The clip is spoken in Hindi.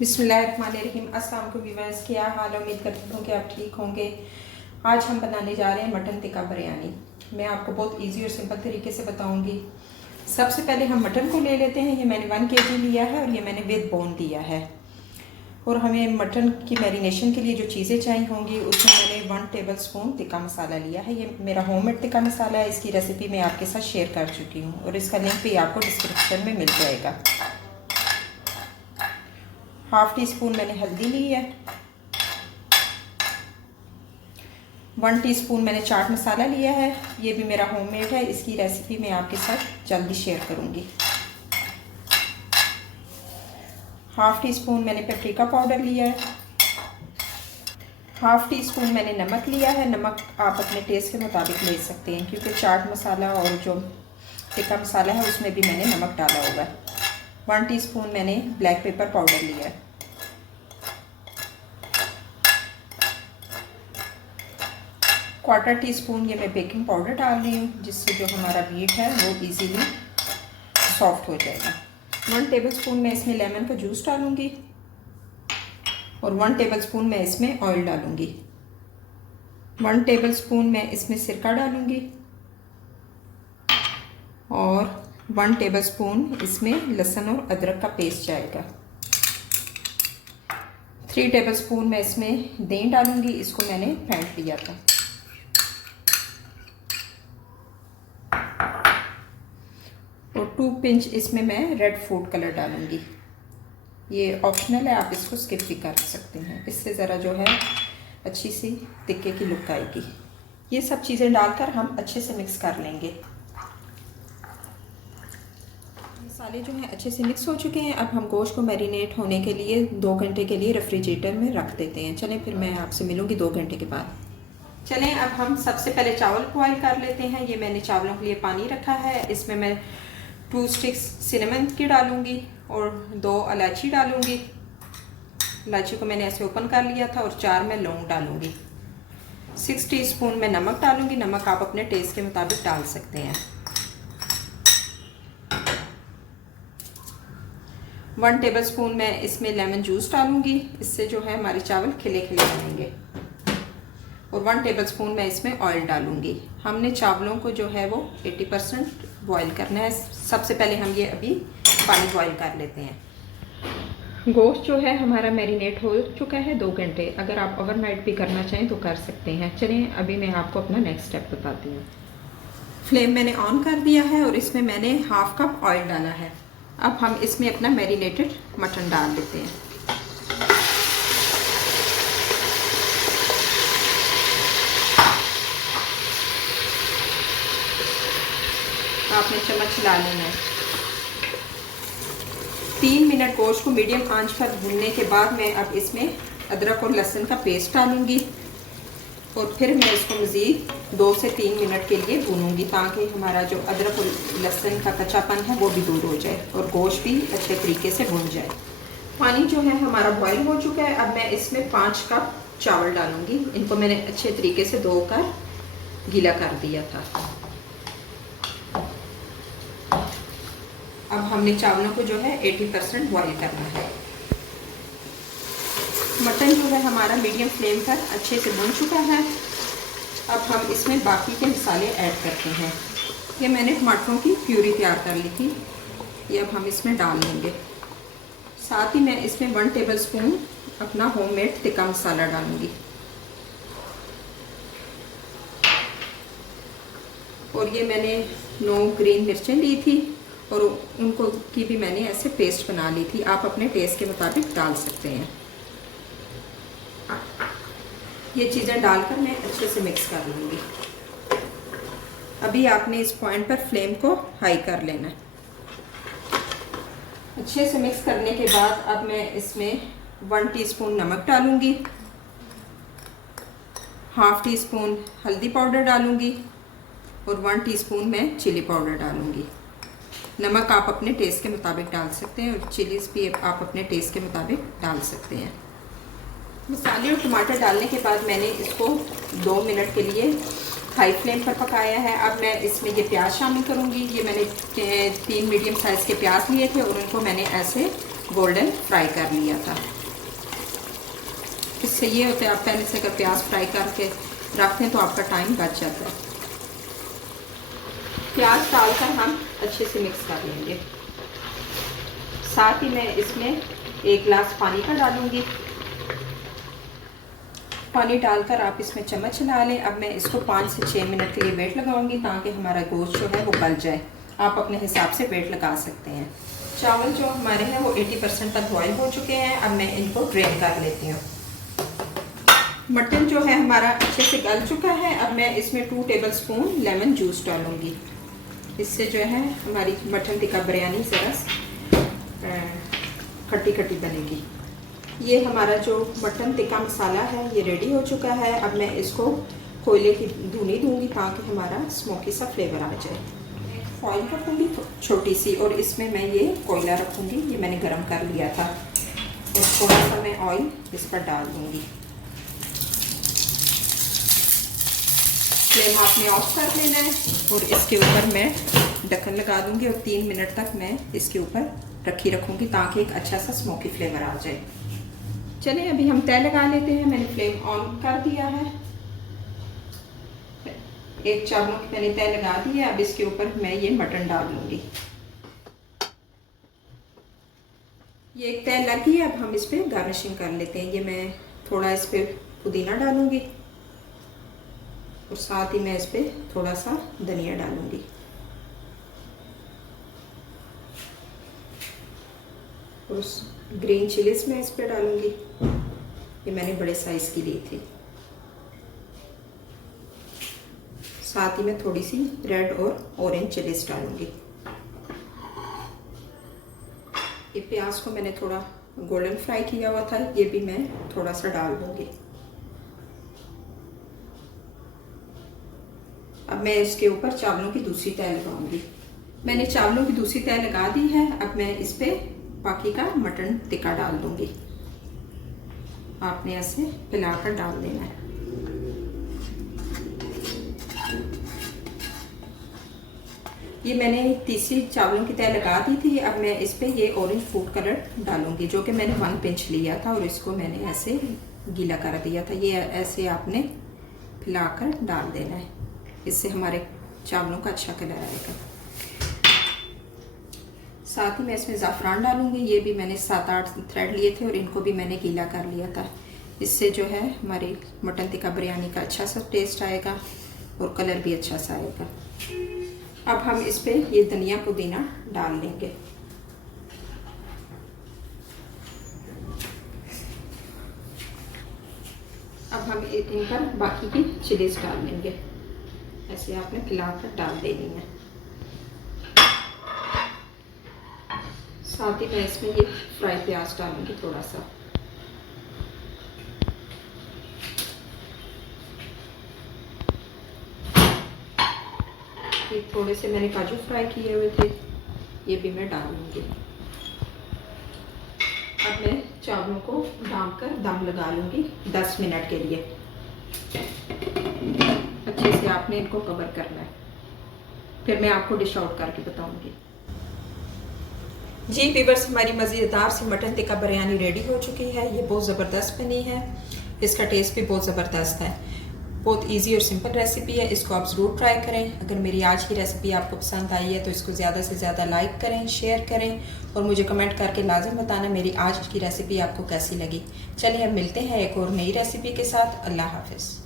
बिस्मिल्लाहिर्रहमानिर्रहीम। अस्सलाम वालेकुम व्यूअर्स, क्या हाल है? उम्मीद करती हूँ कि आप ठीक होंगे। आज हम बनाने जा रहे हैं मटन टिक्का बिरयानी। मैं आपको बहुत इजी और सिंपल तरीके से बताऊंगी। सबसे पहले हम मटन को ले लेते हैं। ये मैंने 1 kg लिया है और ये मैंने विद बोन लिया है। और हमें मटन की मैरिनेशन के लिए जो चीज़ें चाहिए होंगी, उसमें मैंने 1 टेबलस्पून टिक्का मसाला लिया है। ये मेरा होममेड टिक्का मसाला है। इसकी रेसिपी मैं आपके साथ शेयर कर चुकी हूँ और इसका लिंक भी आपको डिस्क्रिप्शन में मिल जाएगा। 1/2 टीस्पून मैंने हल्दी ली है। 1 टीस्पून मैंने चाट मसाला लिया है। ये भी मेरा होममेड है। इसकी रेसिपी मैं आपके साथ जल्दी शेयर करूँगी। 1/2 टीस्पून मैंने पेपरिका पाउडर लिया है। 1/2 टीस्पून मैंने नमक लिया है। नमक आप अपने टेस्ट के मुताबिक ले सकते हैं, क्योंकि चाट मसाला और जो टिक्का मसाला है उसमें भी मैंने नमक डाला हुआ है। 1 टीस्पून मैंने ब्लैक पेपर पाउडर लिया है। 1/4 टीस्पून ये मैं बेकिंग पाउडर डाल रही हूँ, जिससे जो हमारा मीट है वो इजीली सॉफ्ट हो जाएगा। 1 टेबलस्पून मैं इसमें लेमन का जूस डालूँगी और 1 टेबलस्पून मैं इसमें ऑयल डालूँगी। 1 टेबलस्पून मैं इसमें सिरका डालूँगी और 1 टेबलस्पून इसमें लहसुन और अदरक का पेस्ट जाएगा। 3 टेबलस्पून मैं इसमें दही डालूँगी। इसको मैंने फेंट लिया था। और 2 पिंच इसमें मैं रेड फूड कलर डालूँगी। ये ऑप्शनल है, आप इसको स्किप भी कर सकते हैं। इससे ज़रा जो है अच्छी सी टिक्के की लुक आएगी। ये सब चीज़ें डालकर हम अच्छे से मिक्स कर लेंगे। मसाले जो हैं अच्छे से मिक्स हो चुके हैं। अब हम गोश्त को मैरिनेट होने के लिए 2 घंटे के लिए रेफ्रिजरेटर में रख देते हैं। चलें, फिर मैं आपसे मिलूँगी 2 घंटे के बाद। चलें, अब हम सबसे पहले चावल बॉयल कर लेते हैं। ये मैंने चावलों के लिए पानी रखा है। इसमें मैं 2 स्टिक्स सिनेमन की डालूँगी और 2 इलायची डालूँगी। इलायची को मैंने ऐसे ओपन कर लिया था और 4 मैं लौंग डालूँगी। 6 टीस्पून मैं नमक डालूँगी। नमक आप अपने टेस्ट के मुताबिक डाल सकते हैं। 1 टेबलस्पून मैं इसमें लेमन जूस डालूँगी। इससे जो है हमारे चावल खिले खिले बनेंगे। और 1 टेबलस्पून मैं इसमें ऑयल डालूँगी। हमने चावलों को जो है वो 80% बॉईल करना है। सबसे पहले हम ये अभी पानी बॉईल कर लेते हैं। गोश्त जो है हमारा मैरिनेट हो चुका है 2 घंटे। अगर आप ओवरनाइट भी करना चाहें तो कर सकते हैं। चलिए, अभी मैं आपको अपना नेक्स्ट स्टेप बताती हूँ। फ्लेम मैंने ऑन कर दिया है और इसमें मैंने 1/2 कप ऑयल डाला है। अब हम इसमें अपना मैरिनेटेड मटन डाल देते हैं। आपने चम्मच हिला लेना है। 3 मिनट गोश्त को मीडियम आंच पर भूनने के बाद मैं अब इसमें अदरक और लहसुन का पेस्ट डालूंगी और फिर मैं इसको मज़ीद 2 से 3 मिनट के लिए भूनूंगी, ताकि हमारा जो अदरक और लहसुन का कच्चापन है वो भी दूर हो जाए और गोश्त भी अच्छे तरीके से भून जाए। पानी जो है हमारा बॉयल हो चुका है। अब मैं इसमें 5 कप चावल डालूंगी। इनको मैंने अच्छे तरीके से धोकर गीला कर दिया था। अब हमने चावलों को जो है 80% बॉईल करना है। मटन जो है हमारा मीडियम फ्लेम पर अच्छे से भून चुका है। अब हम इसमें बाकी के मसाले ऐड करते हैं। ये मैंने टमाटरों की प्यूरी तैयार कर ली थी, ये अब हम इसमें डाल देंगे। साथ ही मैं इसमें 1 टेबलस्पून अपना होममेड टिक्का मसाला डालूंगी और ये मैंने 9 ग्रीन मिर्चें ली थी और उनको की भी मैंने ऐसे पेस्ट बना ली थी। आप अपने टेस्ट के मुताबिक डाल सकते हैं। ये चीज़ें डालकर मैं अच्छे से मिक्स कर लूँगी। अभी आपने इस पॉइंट पर फ्लेम को हाई कर लेना है। अच्छे से मिक्स करने के बाद अब मैं इसमें 1 टीस्पून नमक डालूँगी, 1/2 टीस्पून हल्दी पाउडर डालूँगी और 1 टीस्पून मैं चिली पाउडर डालूँगी। नमक आप अपने टेस्ट के मुताबिक डाल सकते हैं और चिलीज़ भी आप अपने टेस्ट के मुताबिक डाल सकते हैं। मसाले और टमाटर डालने के बाद मैंने इसको 2 मिनट के लिए हाई फ्लेम पर पकाया है। अब मैं इसमें ये प्याज शामिल करूँगी। ये मैंने 3 मीडियम साइज़ के प्याज लिए थे और उनको मैंने ऐसे गोल्डन फ्राई कर लिया था। इससे ये होता है आप पहले से अगर प्याज फ्राई करके रखते हैं तो आपका टाइम बच जाता है। प्याज डालकर हम अच्छे से मिक्स कर लेंगे। साथ ही मैं इसमें 1 गिलास पानी का डालूंगी। पानी डालकर आप इसमें चम्मच चला लें। अब मैं इसको 5 से 6 मिनट के लिए वेट लगाऊंगी ताकि हमारा गोश्त जो है वो गल जाए। आप अपने हिसाब से वेट लगा सकते हैं। चावल जो हमारे हैं वो 80% तक बॉयल हो चुके हैं। अब मैं इनको ड्रेन कर लेती हूँ। मटन जो है हमारा अच्छे से गल चुका है। अब मैं इसमें 2 टेबलस्पून लेमन जूस डालूंगी। इससे जो है हमारी मटन टिक्का बिरयानी ज़रा खट्टी खट्टी बनेगी। ये हमारा जो मटन टिक्का मसाला है ये रेडी हो चुका है। अब मैं इसको कोयले की धुनी दूंगी ताकि हमारा स्मोकी सा फ्लेवर आ जाए। फॉइल रखूँगी छोटी सी और इसमें मैं ये कोयला रखूँगी। ये मैंने गरम कर लिया था और थोड़ा सा मैं ऑयल इस पर डाल दूँगी। फ्लेम आपने ऑफ कर लेना है और इसके ऊपर मैं ढक्कन लगा दूँगी और 3 मिनट तक मैं इसके ऊपर रखूँगी ताकि एक अच्छा सा स्मोकी फ्लेवर आ जाए। चलिए अभी हम तय लगा लेते हैं। मैंने फ्लेम ऑन कर दिया है। एक चावलों की मैंने तय लगा दी है। अब इसके ऊपर मैं ये मटन डाल लूँगी। ये एक तय लग गई है। अब हम इस पर गार्निशिंग कर लेते हैं। ये मैं थोड़ा इस पर पुदीना डालूँगी और साथ ही मैं इस पर थोड़ा सा धनिया डालूँगी। और ग्रीन चिलीज मैं इस पर डालूँगी। ये मैंने बड़े साइज़ की ली थी। साथ ही मैं थोड़ी सी रेड और ऑरेंज चिलीज डालूँगी। ये प्याज को मैंने थोड़ा गोल्डन फ्राई किया हुआ था, ये भी मैं थोड़ा सा डाल दूँगी। अब मैं इसके ऊपर चावलों की दूसरी तय लगाऊंगी। मैंने चावलों की दूसरी तय लगा दी है। अब मैं इस पे बाकी का मटन टिक्का डाल दूंगी। आपने ऐसे फैलाकर डाल देना है। ये मैंने तीसरी चावलों की तय लगा दी थी। अब मैं इस पे ये ऑरेंज फूड कलर डालूंगी जो कि मैंने 1 पिंच लिया था और इसको मैंने ऐसे गीला कर दिया था। ये ऐसे आपने फैलाकर डाल देना है। इससे हमारे चावलों का अच्छा कलर आएगा। साथ ही मैं इसमें ज़ाफ़रान डालूंगी। ये भी मैंने 7-8 थ्रेड लिए थे और इनको भी मैंने गीला कर लिया था। इससे जो है हमारी मटन टिक्का बिरयानी का अच्छा सा टेस्ट आएगा और कलर भी अच्छा सा आएगा। अब हम इस पे ये धनिया पुदीना डाल लेंगे। अब हम इन पर बाकी की चिलीज डाल लेंगे। ऐसे आपने फैलाकर डाल देनी है। साथ ही मैं इसमें ये फ्राई प्याज डालूंगी थोड़ा सा। ये थोड़े से मैंने काजू फ्राई किए हुए थे, ये भी मैं डालूंगी। अब मैं चावलों को ढाँप कर दम लगा लूँगी 10 मिनट के लिए। अच्छे से आपने इनको कवर करना है, फिर मैं आपको डिश आउट करके बताऊंगी। जी व्यूअर्स, हमारी मज़ेदार सी मटन टिक्का बिरयानी रेडी हो चुकी है। ये बहुत ज़बरदस्त बनी है, इसका टेस्ट भी बहुत ज़बरदस्त है। बहुत इजी और सिंपल रेसिपी है, इसको आप ज़रूर ट्राई करें। अगर मेरी आज की रेसिपी आपको पसंद आई है तो इसको ज़्यादा से ज़्यादा लाइक करें, शेयर करें और मुझे कमेंट करके लाजिम बताना मेरी आज की रेसिपी आपको कैसी लगी। चलिए अब मिलते हैं एक और नई रेसिपी के साथ। अल्लाह हाफ़िज़।